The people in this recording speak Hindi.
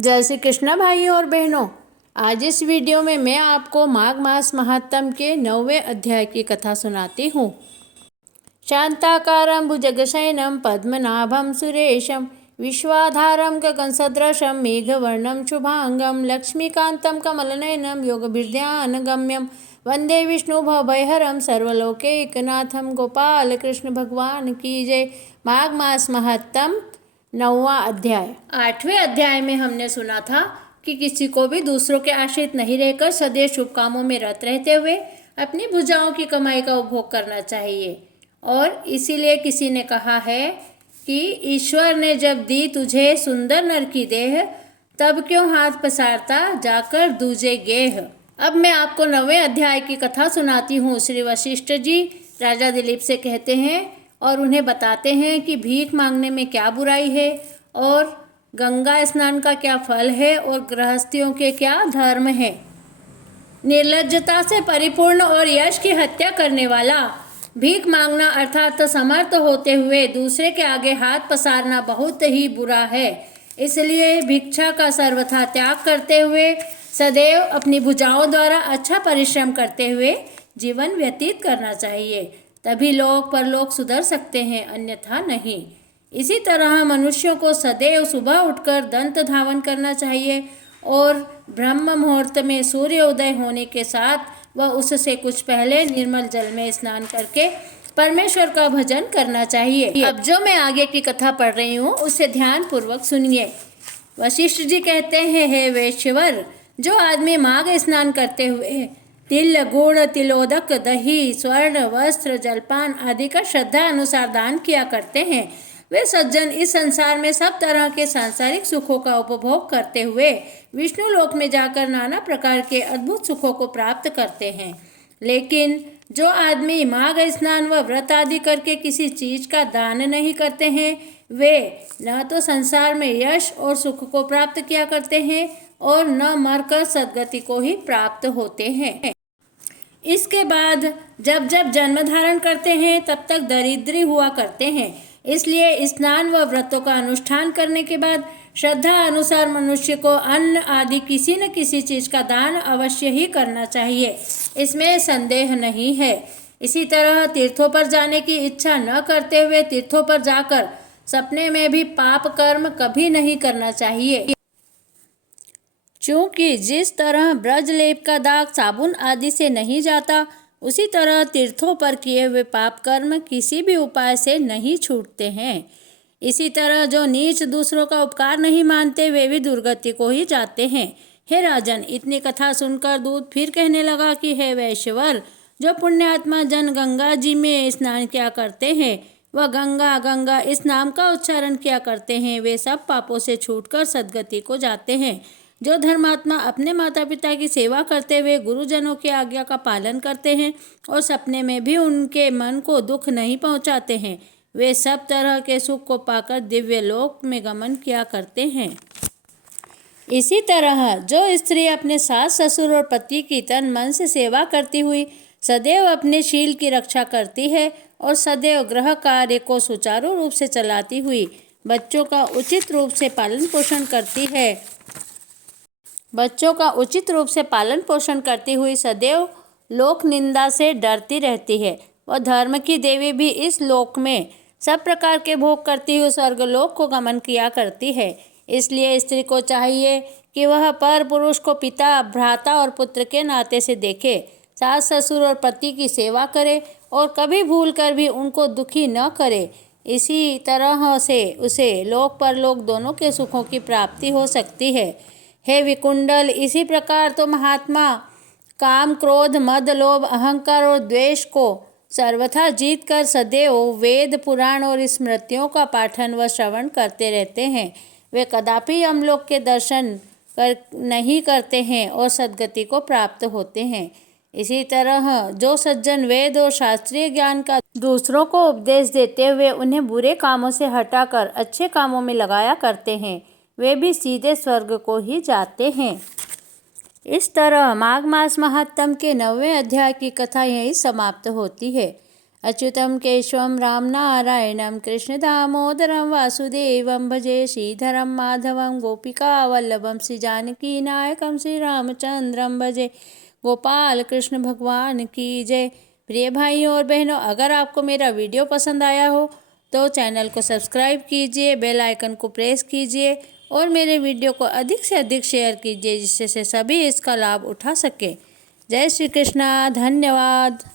जय श्री कृष्ण भाइयों और बहनों। आज इस वीडियो में मैं आपको माघ मास महात्म के 9वें अध्याय की कथा सुनाती हूँ। शांताकारं भुजगशयनं पद्मनाभं सुरेशं विश्वाधारं गगनसदृशं मेघवर्णं शुभांगं लक्ष्मीकान्तं कमलनयनं योगभिर्ध्यानगम्यं वंदे विष्णुभवभयहरं सर्वलोकैकनाथं। गोपाल कृष्ण भगवान की जय। माघ मास महात्म 9वां अध्याय। 8वें अध्याय में हमने सुना था कि किसी को भी दूसरों के आश्रित नहीं रहकर सदैव शुभ कामों में रत रहते हुए अपनी भुजाओं की कमाई का उपभोग करना चाहिए। और इसीलिए किसी ने कहा है कि ईश्वर ने जब दी तुझे सुंदर नर की देह, तब क्यों हाथ पसारता जाकर दूजे गेह। अब मैं आपको 9वें अध्याय की कथा सुनाती हूँ। श्री वशिष्ठ जी राजा दिलीप से कहते हैं और उन्हें बताते हैं कि भीख मांगने में क्या बुराई है और गंगा स्नान का क्या फल है और गृहस्थियों के क्या धर्म है। निर्लज्जता से परिपूर्ण और यश की हत्या करने वाला भीख मांगना अर्थात समर्थ होते हुए दूसरे के आगे हाथ पसारना बहुत ही बुरा है। इसलिए भिक्षा का सर्वथा त्याग करते हुए सदैव अपनी भुजाओं द्वारा अच्छा परिश्रम करते हुए जीवन व्यतीत करना चाहिए, तभी लोक परलोक सुधर सकते हैं, अन्यथा नहीं। इसी तरह मनुष्यों को सदैव सुबह उठकर दंत धावन करना चाहिए और ब्रह्म मुहूर्त में सूर्य उदय होने के साथ व उससे कुछ पहले निर्मल जल में स्नान करके परमेश्वर का भजन करना चाहिए। अब जो मैं आगे की कथा पढ़ रही हूँ उसे ध्यान पूर्वक सुनिए। वशिष्ठ जी कहते हैं, हे वैश्यवर, जो आदमी माघ स्नान करते हुए तिल गुड़ तिलोदक दही स्वर्ण वस्त्र जलपान आदि का श्रद्धा अनुसार दान किया करते हैं, वे सज्जन इस संसार में सब तरह के सांसारिक सुखों का उपभोग करते हुए विष्णु लोक में जाकर नाना प्रकार के अद्भुत सुखों को प्राप्त करते हैं। लेकिन जो आदमी माघ स्नान व व्रत आदि करके किसी चीज का दान नहीं करते हैं, वे न तो संसार में यश और सुख को प्राप्त किया करते हैं और न मरकर सद्गति को ही प्राप्त होते हैं। इसके बाद जब जब जन्म धारण करते हैं तब तक दरिद्री हुआ करते हैं। इसलिए स्नान व व्रतों का अनुष्ठान करने के बाद श्रद्धा अनुसार मनुष्य को अन्न आदि किसी न किसी चीज का दान अवश्य ही करना चाहिए, इसमें संदेह नहीं है। इसी तरह तीर्थों पर जाने की इच्छा न करते हुए तीर्थों पर जाकर सपने में भी पाप कर्म कभी नहीं करना चाहिए, क्योंकि जिस तरह ब्रजलेप का दाग साबुन आदि से नहीं जाता, उसी तरह तीर्थों पर किए हुए पाप कर्म किसी भी उपाय से नहीं छूटते हैं। इसी तरह जो नीच दूसरों का उपकार नहीं मानते वे भी दुर्गति को ही जाते हैं। हे राजन, इतनी कथा सुनकर दूत फिर कहने लगा कि हे वैश्यवर, जो पुण्यात्मा जन गंगा जी में स्नान किया करते हैं वह गंगा गंगा इस नाम का उच्चारण किया करते हैं, वे सब पापों से छूटकर सद्गति को जाते हैं। जो धर्मात्मा अपने माता पिता की सेवा करते हुए गुरुजनों की आज्ञा का पालन करते हैं और सपने में भी उनके मन को दुख नहीं पहुंचाते हैं, वे सब तरह के सुख को पाकर दिव्य लोक में गमन किया करते हैं। इसी तरह जो स्त्री अपने सास ससुर और पति की तन मन से सेवा करती हुई सदैव अपने शील की रक्षा करती है और सदैव गृह कार्य को सुचारू रूप से चलाती हुई बच्चों का उचित रूप से पालन पोषण करती हुई सदैव लोक निंदा से डरती रहती है, वह धर्म की देवी भी इस लोक में सब प्रकार के भोग करती हुई स्वर्गलोक को गमन किया करती है। इसलिए स्त्री को चाहिए कि वह पर पुरुष को पिता भ्राता और पुत्र के नाते से देखे, सास ससुर और पति की सेवा करे और कभी भूल कर भी उनको दुखी न करे। इसी तरह से उसे लोक परलोक दोनों के सुखों की प्राप्ति हो सकती है। हे विकुंडल, इसी प्रकार तो महात्मा काम क्रोध मद लोभ अहंकार और द्वेष को सर्वथा जीत कर सदैव वेद पुराण और स्मृतियों का पाठन व श्रवण करते रहते हैं। वे कदापि यमलोक के दर्शन नहीं करते हैं और सद्गति को प्राप्त होते हैं। इसी तरह जो सज्जन वेद और शास्त्रीय ज्ञान का दूसरों को उपदेश देते हुए उन्हें बुरे कामों से हटाकर अच्छे कामों में लगाया करते हैं, वे भी सीधे स्वर्ग को ही जाते हैं। इस तरह माघ मास महात्म के 9वें अध्याय की कथा यहीं समाप्त होती है। अच्युतं केशवं रामनारायणं कृष्णदामोदरं वासुदेवं भजे श्रीधरं माधवं गोपिकावल्लभं श्रीजानकीनायकं श्रीरामचंद्रं भजे। गोपाल कृष्ण भगवान की जय। प्रिय भाइयों और बहनों, अगर आपको मेरा वीडियो पसंद आया हो तो चैनल को सब्सक्राइब कीजिए, बेल आइकन को प्रेस कीजिए और मेरे वीडियो को अधिक से अधिक शेयर कीजिए, जिससे सभी इसका लाभ उठा सके। जय श्री कृष्णा। धन्यवाद।